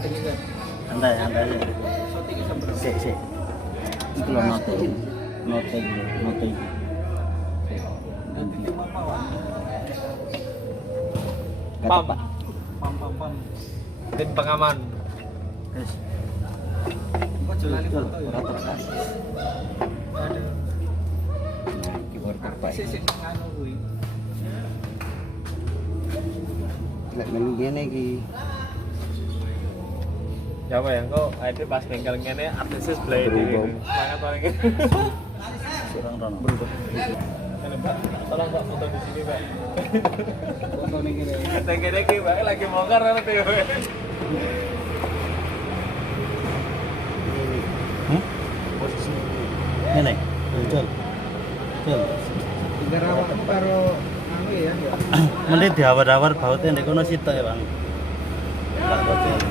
Santai aja. Sik. Iki lho note. Note. Kata Pak. Pam. Tim pengaman. Guys. Kok jelali foto ya? Aduh. Keyboard terbaik. Sik nganu kuwi. Lek melu ngene iki. Ya apa ya, kok ada pas bengkel ngene artisnya sebelah ini. Semangat paling. Surang rono. Berubah. Ini Mbak, tolong Mbak foto di sini Mbak. Foto ning kene. Kene iki Mbak lagi bongkar ana tuh. Posisi ngene. Betul. Tinggal awakmu karo anu ya. Mending diawar-awar bautnya ndek kono sitok ya, Bang. Enggak bocor.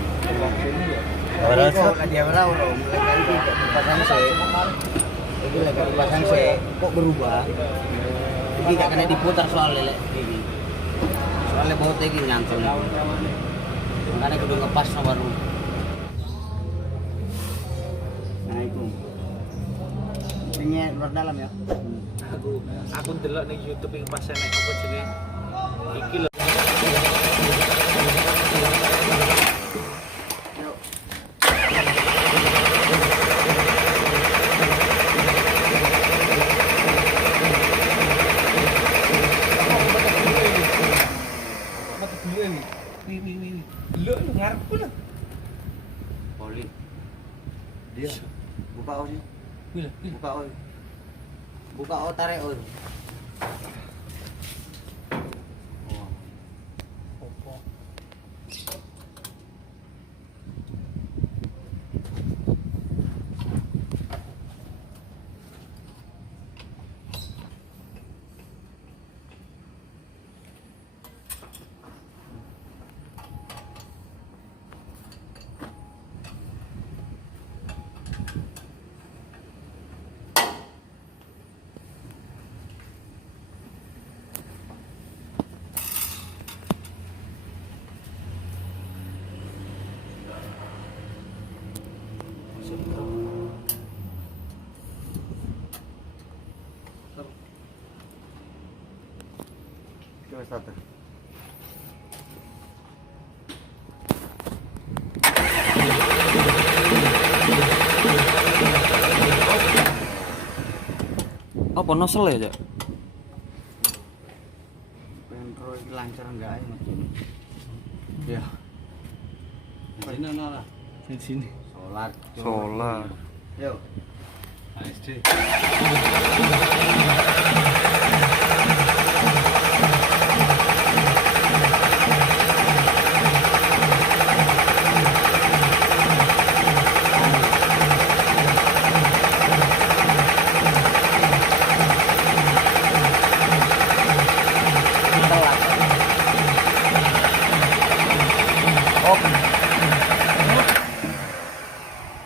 Ora Kok dia ora mulai kali iki pasang sik. Iki lagi pasang sik kok berubah. Iki gak kena diputar soalnya lek iki. Soalnya bautnya iki nyantol. Makanya kudu ngepas sama baru. Nah itu. Ini luar dalam ya. Aku ndelok ning YouTube ing pas enek apa jenenge. Iki lho. Lho ngarepku lho. Poli. Dia buka o sih. Buka o. Buka o tarik o. Opo? Coba starter. Apa nosel ya, Cak? Pentro iki lancar enggak ya macam ini. Ya. Sini lah. Di sini. Solar. Yo. ASD.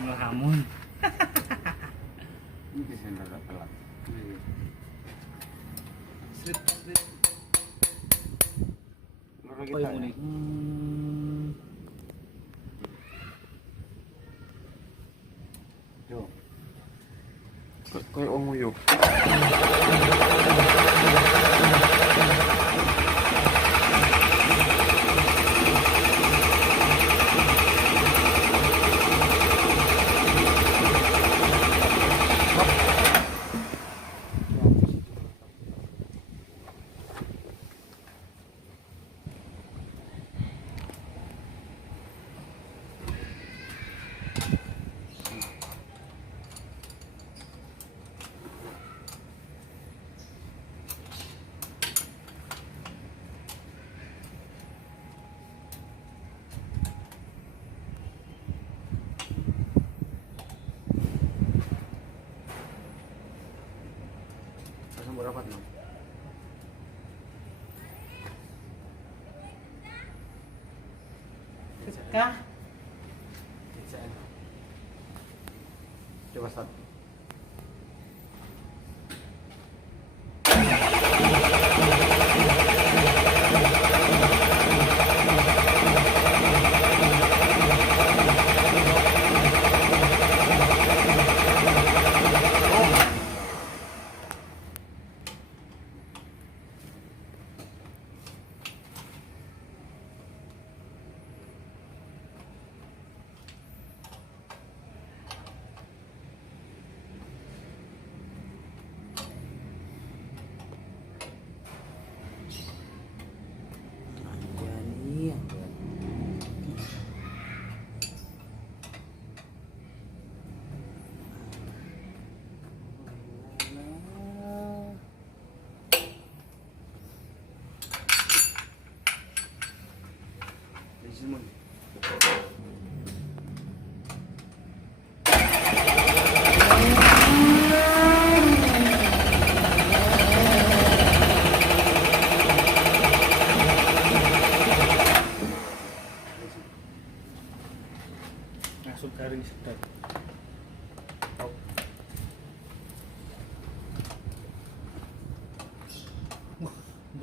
Ngelamun. Ini bisa enggak telat. Slit. Loro Oh, kita. ini. Yo. Kayak wong nguyuh. Pasang berapa tuh? Kah? Coba start.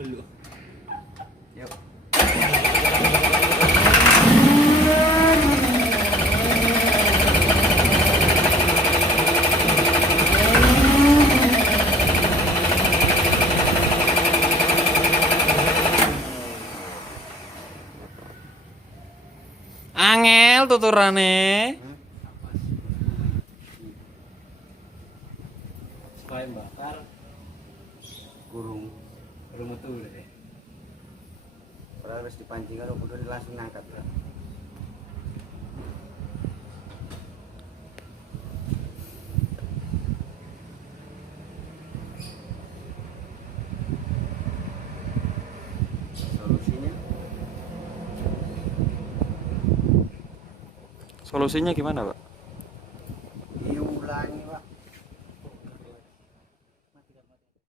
dulu. Yuk. Angel tuturane. Supaya bakar kurung metu deh. Padahal harus dipancing kalau udah langsung ngangkat ya. Solusinya Solusinya gimana, Pak?